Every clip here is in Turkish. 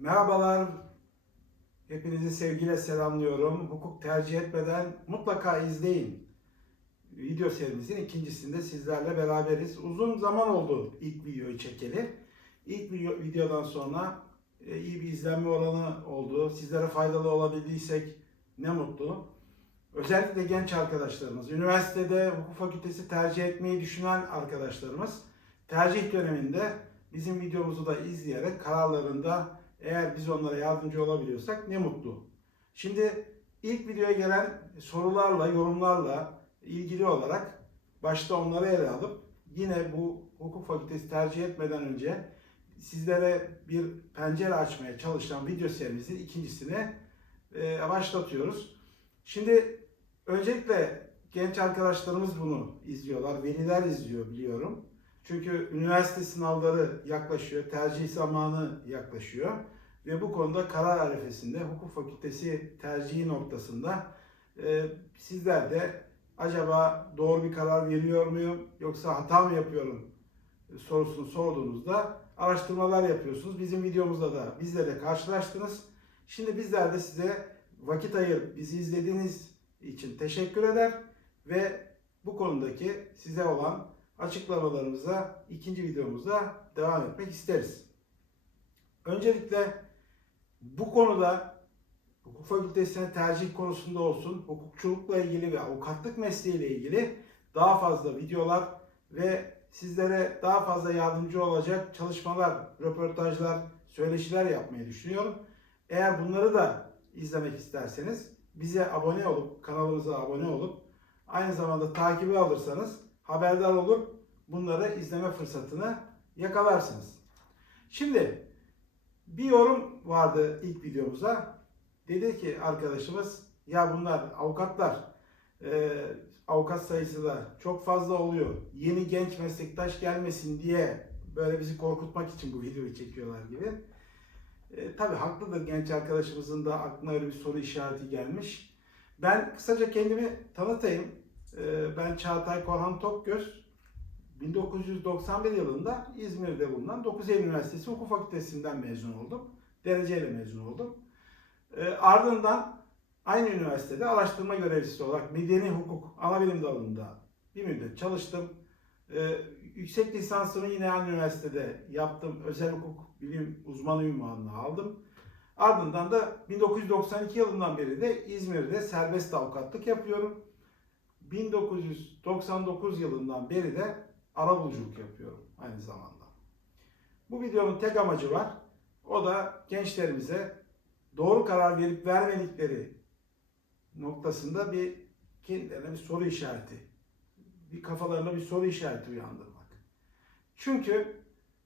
Merhabalar. Hepinizi sevgiyle selamlıyorum. Hukuk tercih etmeden mutlaka izleyin. Video serimizin ikincisinde sizlerle beraberiz. Uzun zaman oldu ilk videoyu çekeli. İlk video, videodan sonra e, iyi bir izlenme oranı oldu. Sizlere faydalı olabildiysek ne mutlu. Özellikle genç arkadaşlarımız, üniversitede hukuk fakültesi tercih etmeyi düşünen arkadaşlarımız tercih döneminde bizim videomuzu da izleyerek kararlarında eğer biz onlara yardımcı olabiliyorsak ne mutlu. Şimdi ilk videoya gelen sorularla, yorumlarla ilgili olarak başta onları ele alıp yine bu hukuk fakültesi tercih etmeden önce sizlere bir pencere açmaya çalışan video serimizin ikincisini e, başlatıyoruz. Şimdi öncelikle genç arkadaşlarımız bunu izliyorlar, veliler izliyor biliyorum. Çünkü üniversite sınavları yaklaşıyor, tercih zamanı yaklaşıyor ve bu konuda karar arefesinde hukuk fakültesi tercihi noktasında e, sizler de acaba doğru bir karar veriyor muyum yoksa hata mı yapıyorum sorusunu sorduğunuzda araştırmalar yapıyorsunuz. Bizim videomuzda da bizle de karşılaştınız. Şimdi bizler de size vakit ayırıp bizi izlediğiniz için teşekkür eder ve bu konudaki size olan açıklamalarımıza ikinci videomuzda devam etmek isteriz. Öncelikle bu konuda hukuk fakültesine tercih konusunda olsun, hukukçulukla ilgili ve avukatlık mesleğiyle ilgili daha fazla videolar ve sizlere daha fazla yardımcı olacak çalışmalar, röportajlar, söyleşiler yapmayı düşünüyorum. Eğer bunları da izlemek isterseniz bize abone olup, kanalımıza abone olup aynı zamanda takibi alırsanız haberdar olur bunları izleme fırsatını yakalarsınız. Şimdi bir yorum vardı ilk videomuza. Dedi ki arkadaşımız ya bunlar avukatlar e, avukat sayısı da çok fazla oluyor. Yeni genç meslektaş gelmesin diye böyle bizi korkutmak için bu videoyu çekiyorlar gibi. E, tabii haklıdır genç arkadaşımızın da aklına öyle bir soru işareti gelmiş. Ben kısaca kendimi tanıtayım. E, ben Çağatay Korhan Tokgöz. 1991 yılında İzmir'de bulunan 9 Eylül Üniversitesi Hukuk Fakültesinden mezun oldum. Dereceyle mezun oldum. E, ardından aynı üniversitede araştırma görevlisi olarak medeni hukuk ana bilim dalında bir müddet çalıştım. E, yüksek lisansımı yine aynı üniversitede yaptım. Özel hukuk bilim uzmanı ünvanını aldım. Ardından da 1992 yılından beri de İzmir'de serbest avukatlık yapıyorum. 1999 yılından beri de arabuluculuk yapıyorum aynı zamanda. Bu videonun tek amacı var. O da gençlerimize doğru karar verip vermedikleri noktasında bir kendilerine bir soru işareti, bir kafalarına bir soru işareti uyandırmak. Çünkü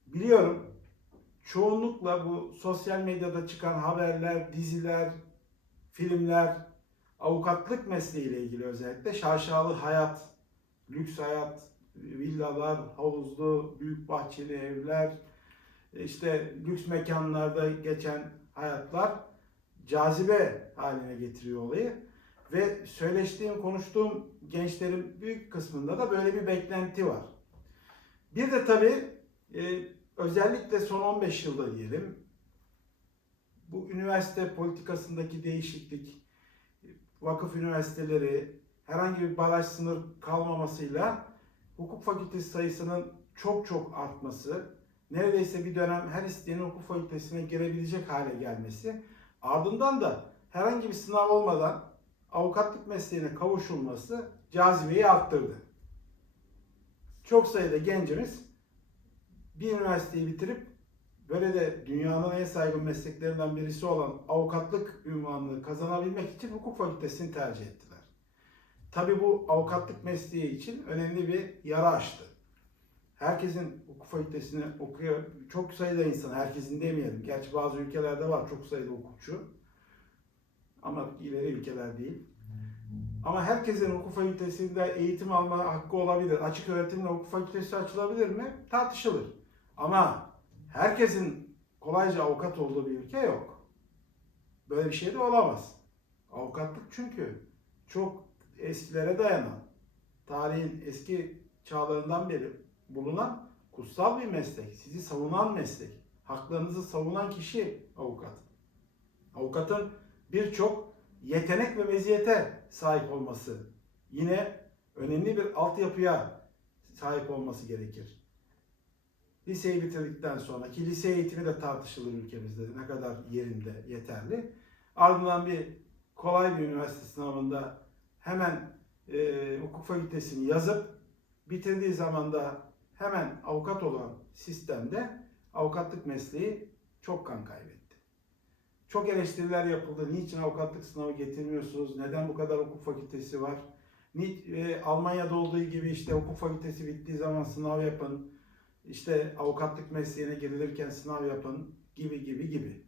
biliyorum çoğunlukla bu sosyal medyada çıkan haberler, diziler, filmler, avukatlık mesleğiyle ilgili özellikle şaşalı hayat, lüks hayat, villalar, havuzlu, büyük bahçeli evler, işte lüks mekanlarda geçen hayatlar cazibe haline getiriyor olayı. Ve söyleştiğim, konuştuğum gençlerin büyük kısmında da böyle bir beklenti var. Bir de tabii e, özellikle son 15 yılda diyelim bu üniversite politikasındaki değişiklik, vakıf üniversiteleri, herhangi bir baraj sınır kalmamasıyla hukuk fakültesi sayısının çok çok artması, neredeyse bir dönem her isteyenin hukuk fakültesine girebilecek hale gelmesi, ardından da herhangi bir sınav olmadan avukatlık mesleğine kavuşulması cazibeyi arttırdı. Çok sayıda gencimiz bir üniversiteyi bitirip böyle de dünyanın en saygın mesleklerinden birisi olan avukatlık ünvanını kazanabilmek için hukuk fakültesini tercih ettiler. Tabi bu avukatlık mesleği için önemli bir yara açtı. Herkesin hukuk fakültesini okuyor, çok sayıda insan, herkesin demeyelim. Gerçi bazı ülkelerde var çok sayıda hukukçu. Ama ileri ülkeler değil. Ama herkesin hukuk fakültesinde eğitim alma hakkı olabilir. Açık öğretimle hukuk fakültesi açılabilir mi? Tartışılır. Ama herkesin kolayca avukat olduğu bir ülke yok. Böyle bir şey de olamaz. Avukatlık çünkü çok eskilere dayanan, tarihin eski çağlarından beri bulunan kutsal bir meslek, sizi savunan meslek. haklarınızı savunan kişi avukat. Avukatın birçok yetenek ve meziyete sahip olması, yine önemli bir altyapıya sahip olması gerekir. Liseyi bitirdikten sonra ki lise eğitimi de tartışılır ülkemizde ne kadar yerinde yeterli. Ardından bir kolay bir üniversite sınavında hemen e, hukuk fakültesini yazıp bitirdiği zaman da hemen avukat olan sistemde avukatlık mesleği çok kan kaybetti. Çok eleştiriler yapıldı. Niçin avukatlık sınavı getirmiyorsunuz? Neden bu kadar hukuk fakültesi var? E, Almanya'da olduğu gibi işte hukuk fakültesi bittiği zaman sınav yapın. İşte avukatlık mesleğine girilirken sınav yapın gibi gibi gibi.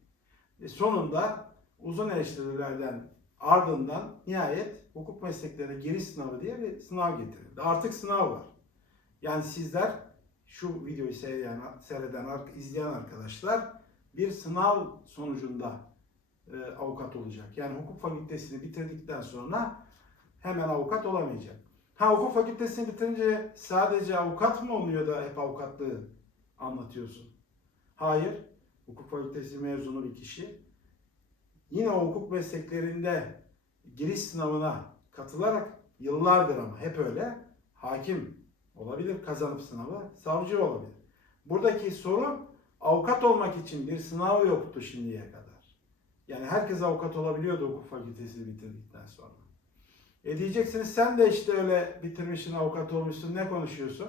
E, sonunda uzun eleştirilerden ardından nihayet hukuk mesleklerine giriş sınavı diye bir sınav getirildi. Artık sınav var. Yani sizler şu videoyu seyreden, seyreden, izleyen arkadaşlar bir sınav sonucunda e, avukat olacak. Yani hukuk fakültesini bitirdikten sonra hemen avukat olamayacak. Ha hukuk fakültesini bitirince sadece avukat mı oluyor da hep avukatlığı anlatıyorsun? Hayır. Hukuk fakültesi mezunu bir kişi yine hukuk mesleklerinde giriş sınavına katılarak yıllardır ama hep öyle hakim olabilir kazanıp sınavı, savcı olabilir. Buradaki soru avukat olmak için bir sınav yoktu şimdiye kadar. Yani herkes avukat olabiliyordu hukuk fakültesini bitirdikten sonra. E diyeceksiniz sen de işte öyle bitirmişsin, avukat olmuşsun, ne konuşuyorsun?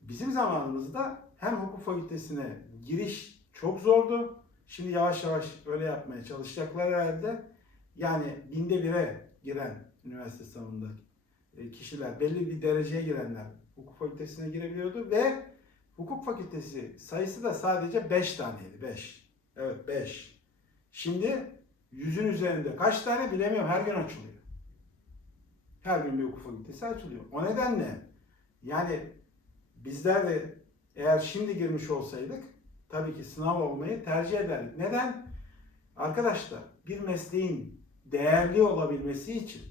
Bizim zamanımızda hem hukuk fakültesine giriş çok zordu. Şimdi yavaş yavaş öyle yapmaya çalışacaklar herhalde. Yani binde bire giren üniversite sınavında e, kişiler, belli bir dereceye girenler hukuk fakültesine girebiliyordu ve hukuk fakültesi sayısı da sadece 5 taneydi. 5. Evet 5. Şimdi yüzün üzerinde kaç tane bilemiyorum her gün açılıyor. Her gün bir hukuk fakültesi açılıyor. O nedenle yani bizler de eğer şimdi girmiş olsaydık tabii ki sınav olmayı tercih ederdik. Neden? Arkadaşlar bir mesleğin değerli olabilmesi için,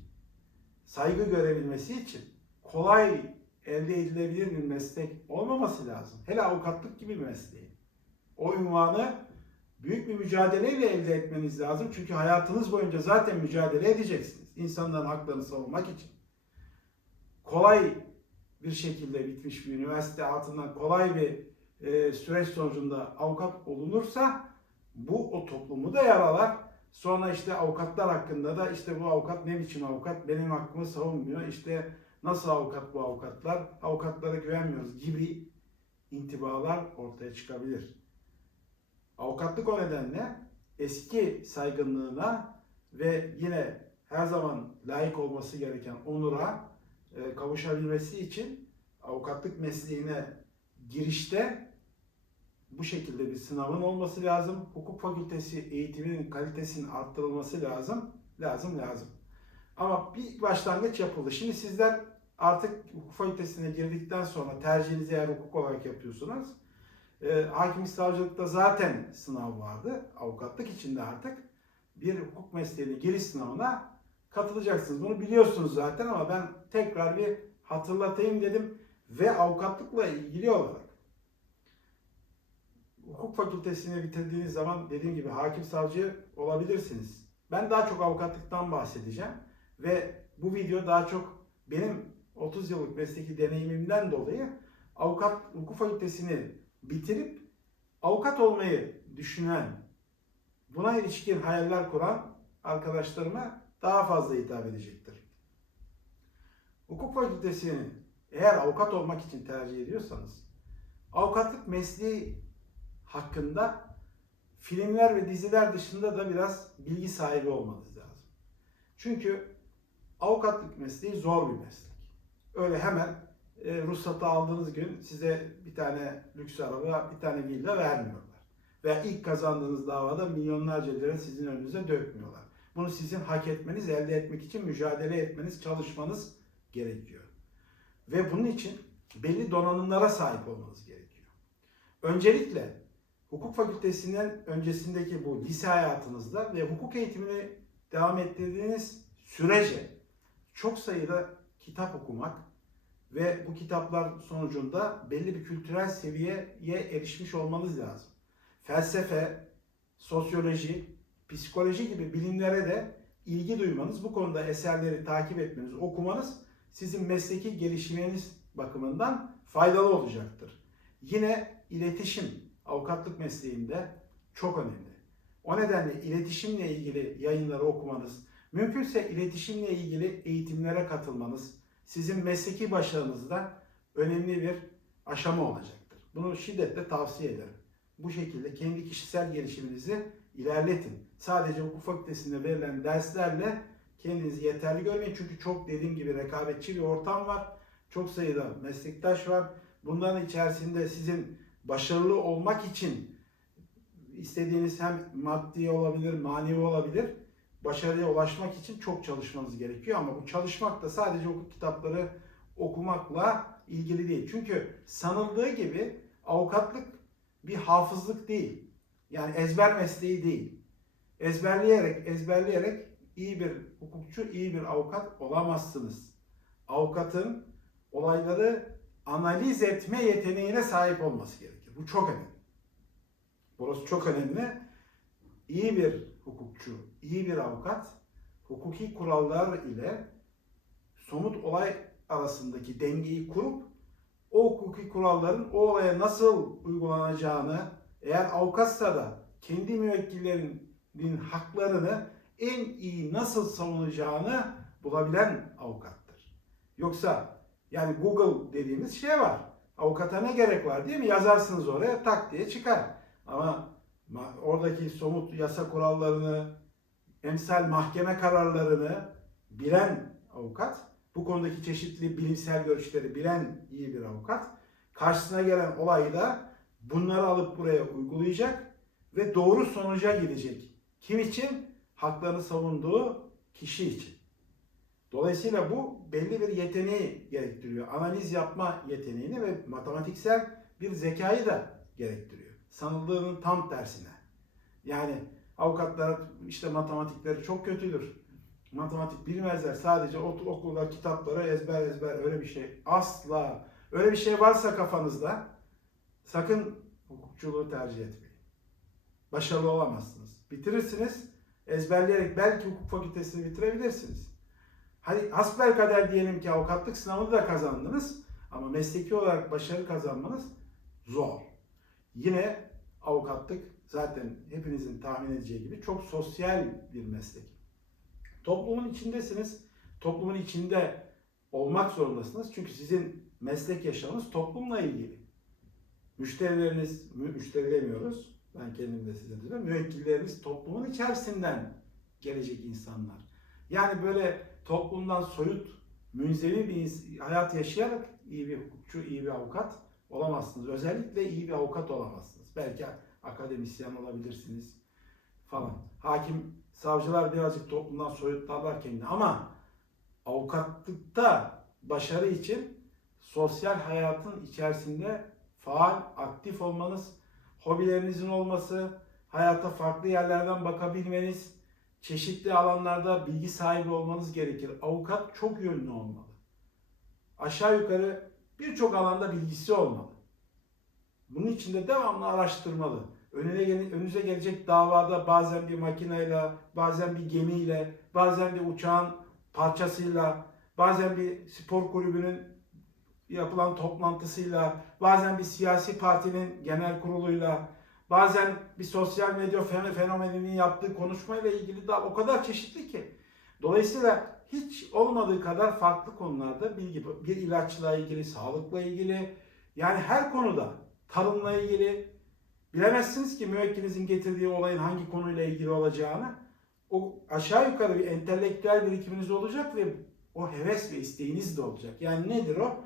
saygı görebilmesi için kolay elde edilebilir bir meslek olmaması lazım. Hele avukatlık gibi bir mesleği. O ünvanı büyük bir mücadeleyle elde etmeniz lazım. Çünkü hayatınız boyunca zaten mücadele edeceksiniz. İnsanların haklarını savunmak için. Kolay bir şekilde bitmiş bir üniversite altından kolay bir e, süreç sonucunda avukat olunursa bu o toplumu da yaralar. Sonra işte avukatlar hakkında da işte bu avukat ne biçim avukat benim hakkımı savunmuyor. İşte nasıl avukat bu avukatlar avukatlara güvenmiyoruz gibi intibalar ortaya çıkabilir. Avukatlık o nedenle eski saygınlığına ve yine her zaman layık olması gereken onura e, kavuşabilmesi için avukatlık mesleğine girişte bu şekilde bir sınavın olması lazım. Hukuk fakültesi eğitiminin kalitesinin arttırılması lazım. Lazım lazım. Ama bir başlangıç yapıldı. Şimdi sizler artık hukuk fakültesine girdikten sonra tercihinizi eğer hukuk olarak yapıyorsunuz. E, hakim savcılıkta zaten sınav vardı. Avukatlık içinde artık bir hukuk mesleğine giriş sınavına katılacaksınız. Bunu biliyorsunuz zaten ama ben tekrar bir hatırlatayım dedim. Ve avukatlıkla ilgili olarak hukuk fakültesini bitirdiğiniz zaman dediğim gibi hakim savcı olabilirsiniz. Ben daha çok avukatlıktan bahsedeceğim ve bu video daha çok benim 30 yıllık mesleki deneyimimden dolayı avukat hukuk fakültesini bitirip avukat olmayı düşünen, buna ilişkin hayaller kuran arkadaşlarıma daha fazla hitap edecektir. Hukuk fakültesini eğer avukat olmak için tercih ediyorsanız avukatlık mesleği hakkında filmler ve diziler dışında da biraz bilgi sahibi olmanız lazım. Çünkü avukatlık mesleği zor bir meslek. Öyle hemen e, ruhsatı aldığınız gün size bir tane lüks araba, bir tane villa vermiyorlar. Veya ilk kazandığınız davada milyonlarca lira sizin önünüze dökmüyorlar. Bunu sizin hak etmeniz, elde etmek için mücadele etmeniz, çalışmanız gerekiyor. Ve bunun için belli donanımlara sahip olmanız gerekiyor. Öncelikle hukuk fakültesinden öncesindeki bu lise hayatınızda ve hukuk eğitimini devam ettirdiğiniz sürece çok sayıda kitap okumak ve bu kitaplar sonucunda belli bir kültürel seviyeye erişmiş olmanız lazım. felsefe, sosyoloji, psikoloji gibi bilimlere de ilgi duymanız, bu konuda eserleri takip etmeniz, okumanız sizin mesleki gelişiminiz bakımından faydalı olacaktır. Yine iletişim avukatlık mesleğinde çok önemli. O nedenle iletişimle ilgili yayınları okumanız, mümkünse iletişimle ilgili eğitimlere katılmanız sizin mesleki başarınızda önemli bir aşama olacaktır. Bunu şiddetle tavsiye ederim. Bu şekilde kendi kişisel gelişiminizi ilerletin. Sadece hukuk fakültesinde verilen derslerle kendinizi yeterli görmeyin. Çünkü çok dediğim gibi rekabetçi bir ortam var. Çok sayıda meslektaş var. Bunların içerisinde sizin başarılı olmak için istediğiniz hem maddi olabilir, manevi olabilir. Başarıya ulaşmak için çok çalışmanız gerekiyor ama bu çalışmak da sadece hukuk kitapları okumakla ilgili değil. Çünkü sanıldığı gibi avukatlık bir hafızlık değil. Yani ezber mesleği değil. Ezberleyerek, ezberleyerek iyi bir hukukçu, iyi bir avukat olamazsınız. Avukatın olayları analiz etme yeteneğine sahip olması gerekir. Bu çok önemli. Burası çok önemli. İyi bir hukukçu, iyi bir avukat hukuki kurallar ile somut olay arasındaki dengeyi kurup o hukuki kuralların o olaya nasıl uygulanacağını eğer avukatsa da kendi müvekkillerinin haklarını en iyi nasıl savunacağını bulabilen avukattır. Yoksa yani Google dediğimiz şey var. Avukata ne gerek var değil mi? Yazarsınız oraya tak diye çıkar. Ama ma- oradaki somut yasa kurallarını, emsal mahkeme kararlarını bilen avukat, bu konudaki çeşitli bilimsel görüşleri bilen iyi bir avukat, karşısına gelen olayı da bunları alıp buraya uygulayacak ve doğru sonuca gidecek. Kim için? Haklarını savunduğu kişi için. Dolayısıyla bu belli bir yeteneği gerektiriyor. Analiz yapma yeteneğini ve matematiksel bir zekayı da gerektiriyor. Sanıldığının tam tersine. Yani avukatlar işte matematikleri çok kötüdür. Matematik bilmezler. Sadece okulda kitaplara ezber ezber öyle bir şey. Asla. Öyle bir şey varsa kafanızda sakın hukukçuluğu tercih etmeyin. Başarılı olamazsınız. Bitirirsiniz. Ezberleyerek belki hukuk fakültesini bitirebilirsiniz. Hadi hasbelkader diyelim ki avukatlık sınavını da kazandınız ama mesleki olarak başarı kazanmanız zor. Yine avukatlık zaten hepinizin tahmin edeceği gibi çok sosyal bir meslek. Toplumun içindesiniz. Toplumun içinde olmak zorundasınız. Çünkü sizin meslek yaşamınız toplumla ilgili. Müşterileriniz, mü- müşteri demiyoruz. Ben kendim de size diyorum. Müvekkilleriniz toplumun içerisinden gelecek insanlar. Yani böyle toplumdan soyut, münzevi bir hayat yaşayarak iyi bir hukukçu, iyi bir avukat olamazsınız. Özellikle iyi bir avukat olamazsınız. Belki akademisyen olabilirsiniz falan. Hakim, savcılar birazcık toplumdan soyutlarlar kendini ama avukatlıkta başarı için sosyal hayatın içerisinde faal, aktif olmanız, hobilerinizin olması, hayata farklı yerlerden bakabilmeniz, çeşitli alanlarda bilgi sahibi olmanız gerekir. Avukat çok yönlü olmalı. Aşağı yukarı birçok alanda bilgisi olmalı. Bunun için de devamlı araştırmalı. Önüne önünüze gelecek davada bazen bir makineyle, bazen bir gemiyle, bazen bir uçağın parçasıyla, bazen bir spor kulübünün yapılan toplantısıyla, bazen bir siyasi partinin genel kuruluyla, bazen bir sosyal medya fen- fenomeninin yaptığı konuşmayla ilgili daha o kadar çeşitli ki. Dolayısıyla hiç olmadığı kadar farklı konularda bilgi, bir ilaçla ilgili, sağlıkla ilgili, yani her konuda, tarımla ilgili, bilemezsiniz ki müvekkilinizin getirdiği olayın hangi konuyla ilgili olacağını. O aşağı yukarı bir entelektüel birikiminiz olacak ve o heves ve isteğiniz de olacak. Yani nedir o?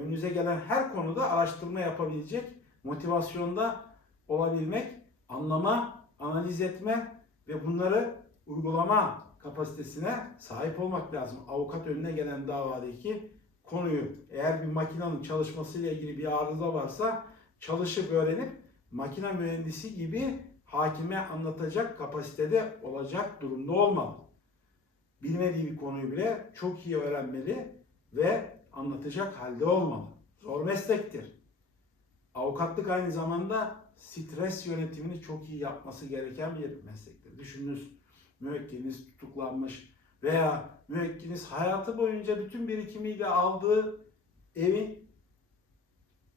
Önünüze gelen her konuda araştırma yapabilecek, motivasyonda olabilmek, anlama, analiz etme ve bunları uygulama kapasitesine sahip olmak lazım. Avukat önüne gelen davadaki konuyu eğer bir makinenin çalışmasıyla ilgili bir arıza varsa çalışıp öğrenip makine mühendisi gibi hakime anlatacak kapasitede olacak durumda olmalı. Bilmediği bir konuyu bile çok iyi öğrenmeli ve anlatacak halde olmalı. Zor meslektir. Avukatlık aynı zamanda stres yönetimini çok iyi yapması gereken bir meslektir. Düşününüz müvekkiliniz tutuklanmış veya müvekkiliniz hayatı boyunca bütün birikimiyle aldığı evin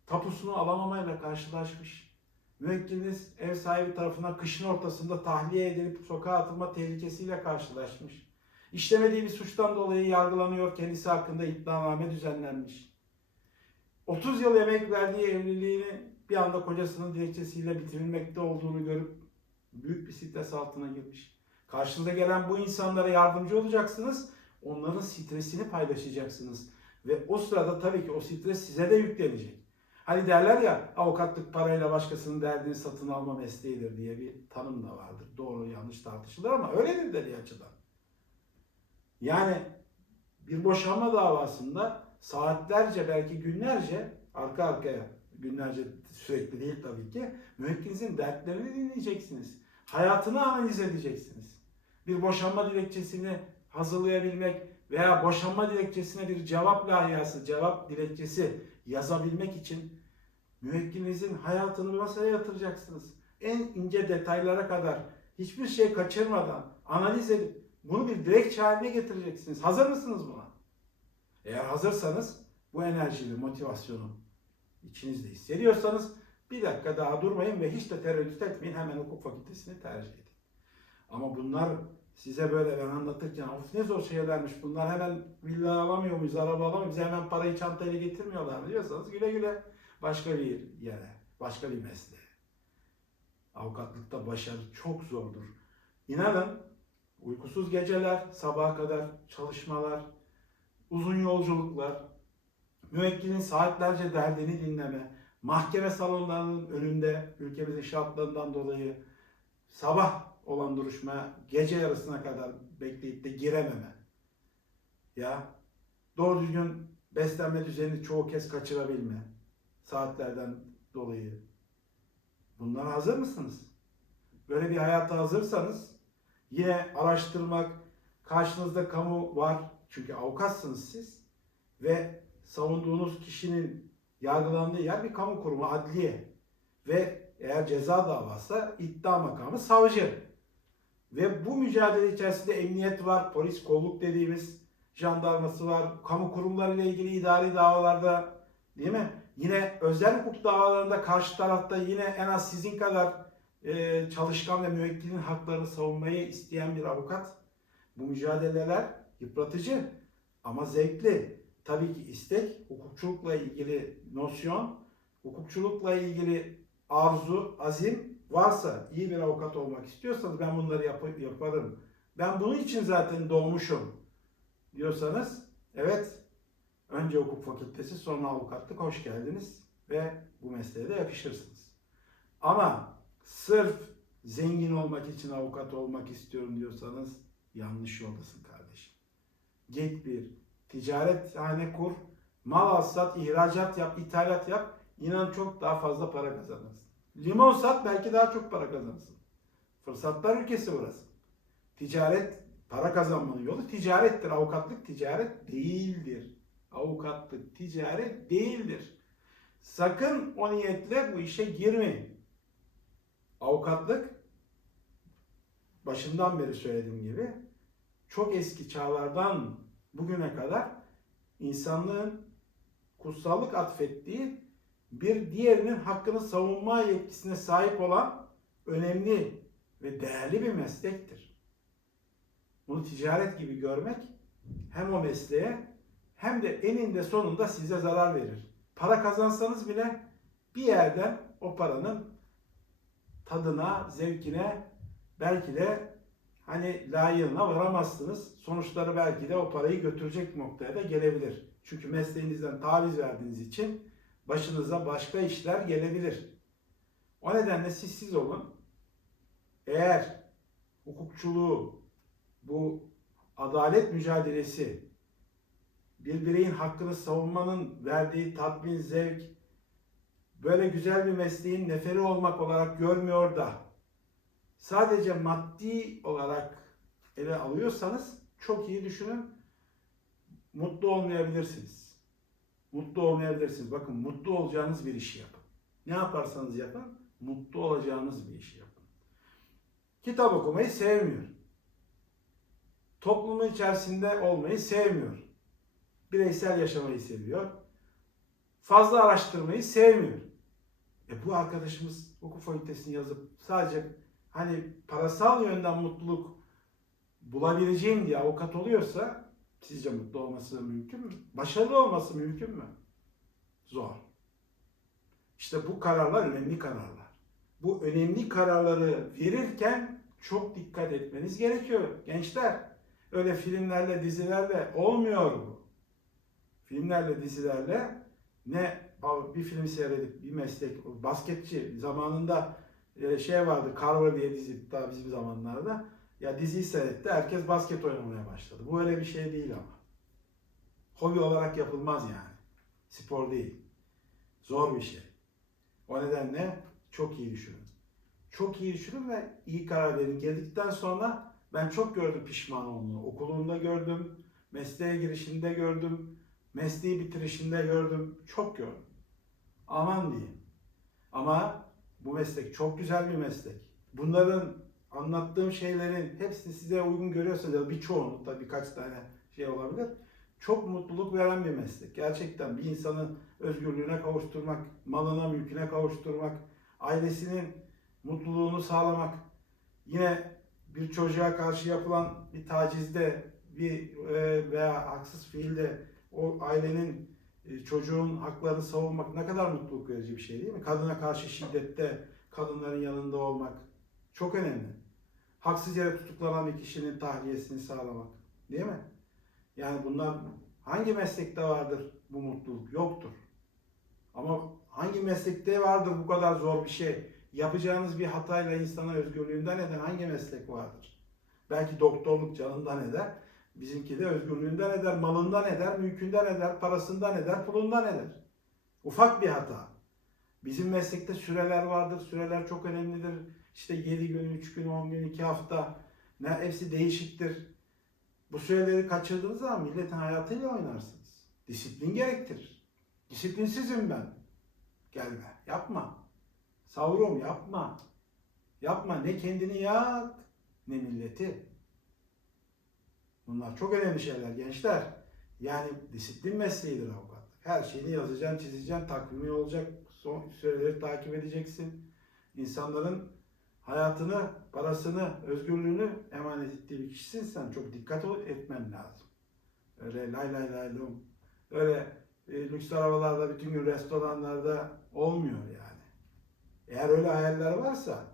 tapusunu alamamayla karşılaşmış. Müvekkiliniz ev sahibi tarafından kışın ortasında tahliye edilip sokağa atılma tehlikesiyle karşılaşmış. İşlemediği bir suçtan dolayı yargılanıyor, kendisi hakkında iddianame düzenlenmiş. 30 yıl emek verdiği evliliğini bir anda kocasının dilekçesiyle bitirilmekte olduğunu görüp büyük bir stres altına girmiş. Karşınıza gelen bu insanlara yardımcı olacaksınız, onların stresini paylaşacaksınız. Ve o sırada tabii ki o stres size de yüklenecek. Hani derler ya avukatlık parayla başkasının derdini satın alma mesleğidir diye bir tanım da vardır. Doğru yanlış tartışılır ama öyledir de bir açıdan. Yani bir boşanma davasında saatlerce belki günlerce arka arkaya günlerce sürekli değil tabii ki müvekkilinizin dertlerini dinleyeceksiniz. Hayatını analiz edeceksiniz. Bir boşanma dilekçesini hazırlayabilmek veya boşanma dilekçesine bir cevap layihası, cevap dilekçesi yazabilmek için müvekkilinizin hayatını masaya yatıracaksınız. En ince detaylara kadar hiçbir şey kaçırmadan analiz edip bunu bir dilekçe haline getireceksiniz. Hazır mısınız buna? Eğer hazırsanız bu enerjiyi, motivasyonu içinizde hissediyorsanız bir dakika daha durmayın ve hiç de tereddüt etmeyin. Hemen hukuk fakültesini tercih edin. Ama bunlar size böyle ben anlatırken of ne zor şeylermiş bunlar hemen villa alamıyor muyuz, araba alamıyor muyuz, hemen parayı çantayla getirmiyorlar diyorsanız güle güle başka bir yere, başka bir mesleğe. Avukatlıkta başarı çok zordur. İnanın uykusuz geceler, sabaha kadar çalışmalar, uzun yolculuklar, müvekkilin saatlerce derdini dinleme, mahkeme salonlarının önünde ülkemizin şartlarından dolayı sabah olan duruşmaya gece yarısına kadar bekleyip de girememe. Ya doğru düzgün beslenme düzenini çoğu kez kaçırabilme saatlerden dolayı. Bunlara hazır mısınız? Böyle bir hayata hazırsanız yine araştırmak, karşınızda kamu var çünkü avukatsınız siz ve savunduğunuz kişinin yargılandığı yer bir kamu kurumu, adliye ve eğer ceza davası iddia makamı savcı. Ve bu mücadele içerisinde emniyet var, polis kolluk dediğimiz jandarması var, kamu kurumlarıyla ilgili idari davalarda değil mi? Yine özel hukuk davalarında karşı tarafta yine en az sizin kadar e, çalışkan ve müvekkilin haklarını savunmayı isteyen bir avukat. Bu mücadeleler yıpratıcı ama zevkli. Tabii ki istek, hukukçulukla ilgili nosyon, hukukçulukla ilgili arzu, azim varsa, iyi bir avukat olmak istiyorsanız ben bunları yap- yaparım. Ben bunun için zaten doğmuşum diyorsanız evet önce hukuk fakültesi sonra avukatlık hoş geldiniz ve bu mesleğe de yakışırsınız. Ama sırf zengin olmak için avukat olmak istiyorum diyorsanız yanlış yoldasın kardeşim. Git bir ticarethane kur, mal al sat, ihracat yap, ithalat yap. İnan çok daha fazla para kazanırsın. Limon sat belki daha çok para kazanırsın. Fırsatlar ülkesi burası. Ticaret, para kazanmanın yolu ticarettir. Avukatlık ticaret değildir. Avukatlık ticaret değildir. Sakın o niyetle bu işe girmeyin. Avukatlık başından beri söylediğim gibi çok eski çağlardan bugüne kadar insanlığın kutsallık atfettiği bir diğerinin hakkını savunma yetkisine sahip olan önemli ve değerli bir meslektir. Bunu ticaret gibi görmek hem o mesleğe hem de eninde sonunda size zarar verir. Para kazansanız bile bir yerden o paranın tadına, zevkine belki de hani layığına varamazsınız. Sonuçları belki de o parayı götürecek noktaya da gelebilir. Çünkü mesleğinizden taviz verdiğiniz için başınıza başka işler gelebilir. O nedenle siz siz olun. Eğer hukukçuluğu, bu adalet mücadelesi, bir bireyin hakkını savunmanın verdiği tatmin, zevk, böyle güzel bir mesleğin neferi olmak olarak görmüyor da sadece maddi olarak ele alıyorsanız çok iyi düşünün. Mutlu olmayabilirsiniz. Mutlu olmayabilirsiniz. Bakın mutlu olacağınız bir işi yapın. Ne yaparsanız yapın mutlu olacağınız bir işi yapın. Kitap okumayı sevmiyor. Toplumun içerisinde olmayı sevmiyor. Bireysel yaşamayı seviyor. Fazla araştırmayı sevmiyor. E bu arkadaşımız hukuk fakültesini yazıp sadece hani parasal yönden mutluluk bulabileceğim diye avukat oluyorsa sizce mutlu olması mümkün mü? Başarılı olması mümkün mü? Zor. İşte bu kararlar önemli kararlar. Bu önemli kararları verirken çok dikkat etmeniz gerekiyor gençler. Öyle filmlerle, dizilerle olmuyor bu. Filmlerle, dizilerle ne bir film seyredip bir meslek, basketçi zamanında e, şey vardı, Carver diye dizi daha bizim zamanlarda. Ya diziyi seyretti, herkes basket oynamaya başladı. Bu öyle bir şey değil ama. Hobi olarak yapılmaz yani. Spor değil. Zor bir şey. O nedenle çok iyi düşünün. Çok iyi düşünün ve iyi karar verin. Geldikten sonra ben çok gördüm pişman olduğunu. Okulunda gördüm, mesleğe girişinde gördüm, mesleği bitirişinde gördüm. Çok gördüm. Aman diyeyim. Ama bu meslek çok güzel bir meslek. Bunların anlattığım şeylerin hepsini size uygun görüyorsanız da birçoğunu da birkaç tane şey olabilir. Çok mutluluk veren bir meslek. Gerçekten bir insanın özgürlüğüne kavuşturmak, malına, mülküne kavuşturmak, ailesinin mutluluğunu sağlamak, yine bir çocuğa karşı yapılan bir tacizde, bir e, veya haksız fiilde o ailenin çocuğun haklarını savunmak ne kadar mutluluk verici bir şey değil mi? Kadına karşı şiddette kadınların yanında olmak çok önemli. Haksız yere tutuklanan bir kişinin tahliyesini sağlamak. Değil mi? Yani bunlar hangi meslekte vardır bu mutluluk? Yoktur. Ama hangi meslekte vardır bu kadar zor bir şey? Yapacağınız bir hatayla insana özgürlüğünden eden hangi meslek vardır? Belki doktorluk canından eder. Bizimki de özgürlüğünden eder, malından eder, mülkünden eder, parasından eder, pulundan eder. Ufak bir hata. Bizim meslekte süreler vardır. Süreler çok önemlidir. İşte 7 gün, 3 gün, 10 gün, 2 hafta. Ne, hepsi değişiktir. Bu süreleri kaçırdığınız zaman milletin hayatıyla oynarsınız. Disiplin gerektirir. Disiplinsizim ben. Gelme. Yapma. Savrum yapma. Yapma. Ne kendini yak ne milleti. Bunlar çok önemli şeyler gençler. Yani disiplin mesleğidir avukatlık. Her şeyini yazacaksın, çizeceksin, takvimi olacak, son süreleri takip edeceksin. İnsanların hayatını, parasını, özgürlüğünü emanet ettiği bir kişisin sen. Çok dikkat etmen lazım. Öyle lay lay lay lom. Öyle e, lüks arabalarda, bütün gün restoranlarda olmuyor yani. Eğer öyle hayaller varsa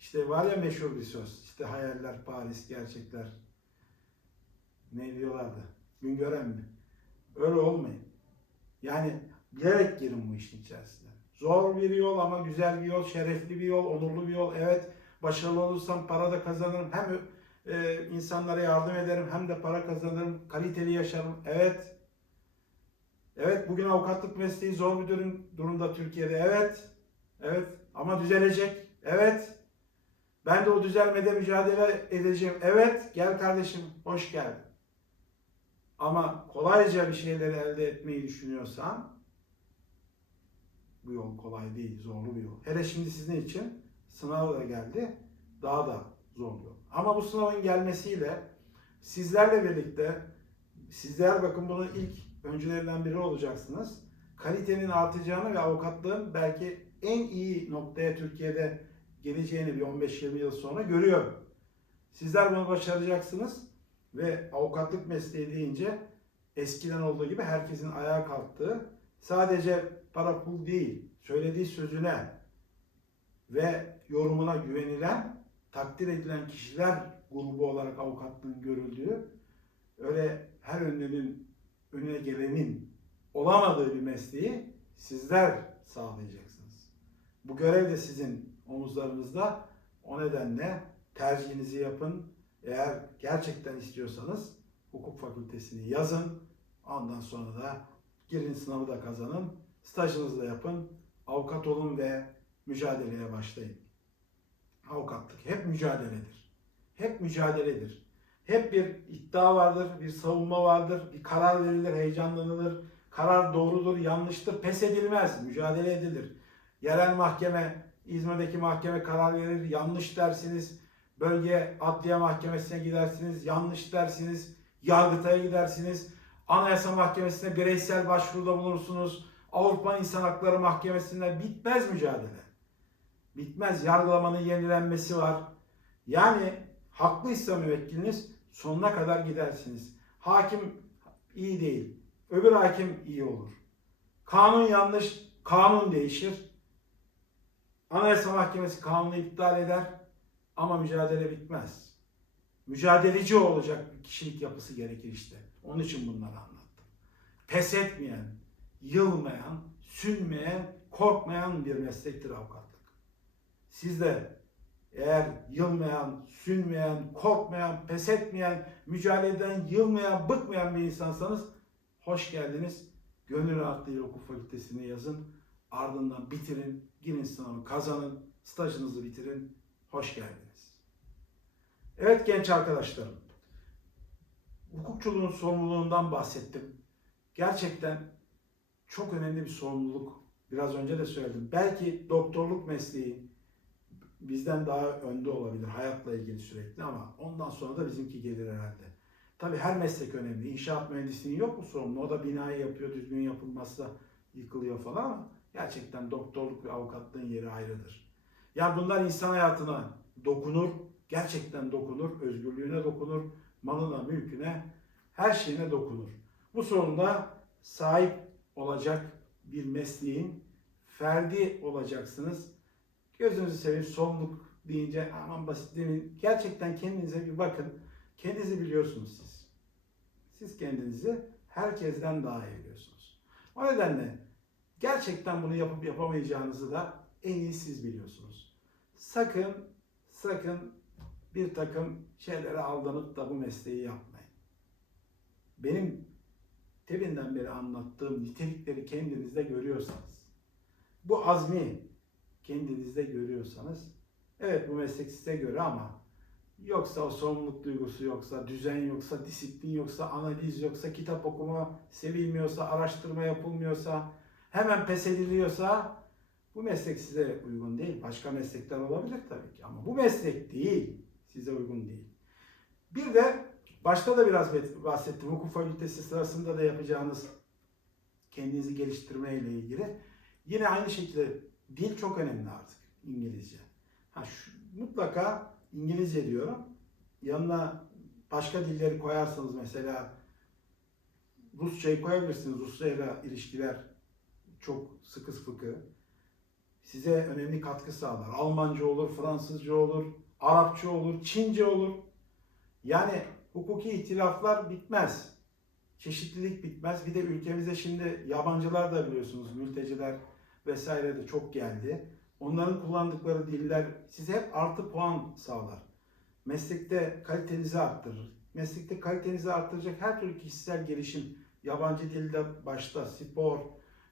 işte var ya meşhur bir söz. İşte hayaller Paris, gerçekler ne diyorlardı? Güngören mi? Öyle olmayın. Yani bilerek girin bu işin içerisine. Zor bir yol ama güzel bir yol, şerefli bir yol, onurlu bir yol. Evet başarılı olursam para da kazanırım. Hem e, insanlara yardım ederim hem de para kazanırım. Kaliteli yaşarım. Evet. Evet bugün avukatlık mesleği zor bir durum, durumda Türkiye'de. Evet. Evet ama düzelecek. Evet. Ben de o düzelmede mücadele edeceğim. Evet. Gel kardeşim. Hoş geldin. Ama kolayca bir şeyleri elde etmeyi düşünüyorsan bu yol kolay değil, zorlu bir yol. Hele şimdi sizin için sınav da geldi, daha da zor yol. Ama bu sınavın gelmesiyle sizlerle birlikte, sizler bakın bunun ilk öncülerinden biri olacaksınız. Kalitenin artacağını ve avukatlığın belki en iyi noktaya Türkiye'de geleceğini bir 15-20 yıl sonra görüyorum. Sizler bunu başaracaksınız ve avukatlık mesleği deyince eskiden olduğu gibi herkesin ayağa kalktığı, sadece para pul değil, söylediği sözüne ve yorumuna güvenilen, takdir edilen kişiler grubu olarak avukatlığın görüldüğü, öyle her önünin önüne gelenin olamadığı bir mesleği sizler sağlayacaksınız. Bu görev de sizin omuzlarınızda. O nedenle tercihinizi yapın. Eğer gerçekten istiyorsanız hukuk fakültesini yazın. Ondan sonra da girin sınavı da kazanın. Stajınızı da yapın. Avukat olun ve mücadeleye başlayın. Avukatlık hep mücadeledir. Hep mücadeledir. Hep bir iddia vardır, bir savunma vardır, bir karar verilir, heyecanlanılır. Karar doğrudur, yanlıştır, pes edilmez, mücadele edilir. Yerel mahkeme, İzmir'deki mahkeme karar verir. Yanlış dersiniz. Bölge Adliye Mahkemesi'ne gidersiniz. Yanlış dersiniz. Yargıtay'a gidersiniz. Anayasa Mahkemesi'ne bireysel başvuruda bulursunuz. Avrupa İnsan Hakları Mahkemesi'nde bitmez mücadele. Bitmez. Yargılamanın yenilenmesi var. Yani haklıysa müvekkiliniz sonuna kadar gidersiniz. Hakim iyi değil. Öbür hakim iyi olur. Kanun yanlış, kanun değişir. Anayasa Mahkemesi kanunu iptal eder ama mücadele bitmez. Mücadeleci olacak bir kişilik yapısı gerekir işte. Onun için bunları anlattım. Pes etmeyen, yılmayan, sünmeyen, korkmayan bir meslektir avukatlık. Siz de eğer yılmayan, sünmeyen, korkmayan, pes etmeyen, mücadeleden yılmayan, bıkmayan bir insansanız hoş geldiniz. Gönül rahatlığıyla hukuk fakültesini yazın. Ardından bitirin, girin sınavı kazanın, stajınızı bitirin. Hoş geldiniz. Evet genç arkadaşlarım. Hukukçuluğun sorumluluğundan bahsettim. Gerçekten çok önemli bir sorumluluk. Biraz önce de söyledim. Belki doktorluk mesleği bizden daha önde olabilir hayatla ilgili sürekli ama ondan sonra da bizimki gelir herhalde. Tabii her meslek önemli. İnşaat mühendisliği yok mu sorumlu? O da binayı yapıyor, düzgün yapılmazsa yıkılıyor falan ama gerçekten doktorluk ve avukatlığın yeri ayrıdır. Yani bunlar insan hayatına dokunur, gerçekten dokunur, özgürlüğüne dokunur, malına, mülküne, her şeyine dokunur. Bu sorunda sahip olacak bir mesleğin ferdi olacaksınız. Gözünüzü seveyim sorumluluk deyince aman basit demeyin. Gerçekten kendinize bir bakın. Kendinizi biliyorsunuz siz. Siz kendinizi herkesten daha iyi biliyorsunuz. O nedenle gerçekten bunu yapıp yapamayacağınızı da en iyi siz biliyorsunuz. Sakın, sakın bir takım şeylere aldanıp da bu mesleği yapmayın. Benim tebinden beri anlattığım nitelikleri kendinizde görüyorsanız, bu azmi kendinizde görüyorsanız, evet bu meslek size göre ama yoksa o sorumluluk duygusu yoksa, düzen yoksa, disiplin yoksa, analiz yoksa, kitap okuma sevilmiyorsa, araştırma yapılmıyorsa, hemen pes ediliyorsa bu meslek size uygun değil. Başka meslekler olabilir tabii ki ama bu meslek değil, size uygun değil. Bir de başta da biraz bahsettim. Hukuk fakültesi sırasında da yapacağınız kendinizi geliştirme ile ilgili. Yine aynı şekilde dil çok önemli artık İngilizce. Ha, şu, mutlaka İngilizce diyorum. Yanına başka dilleri koyarsanız mesela Rusçayı koyabilirsiniz. Rusça ile ilişkiler çok sıkı fıkı. Size önemli katkı sağlar. Almanca olur, Fransızca olur, Arapça olur, Çince olur. Yani hukuki ihtilaflar bitmez. Çeşitlilik bitmez. Bir de ülkemizde şimdi yabancılar da biliyorsunuz mülteciler vesaire de çok geldi. Onların kullandıkları diller size hep artı puan sağlar. Meslekte kalitenizi arttırır. Meslekte kalitenizi arttıracak her türlü kişisel gelişim, yabancı dilde başta, spor,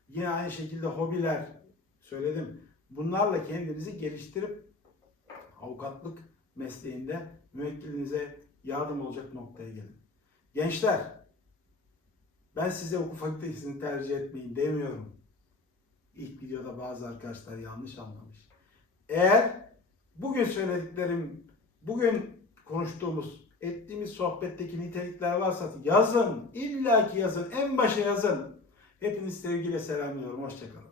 yine aynı şekilde hobiler söyledim. Bunlarla kendinizi geliştirip avukatlık mesleğinde müvekkilinize yardım olacak noktaya gelin. Gençler, ben size hukuk fakültesini tercih etmeyin demiyorum. İlk videoda bazı arkadaşlar yanlış anlamış. Eğer bugün söylediklerim, bugün konuştuğumuz, ettiğimiz sohbetteki nitelikler varsa yazın, illaki yazın, en başa yazın. Hepinizi sevgiyle selamlıyorum. Hoşçakalın.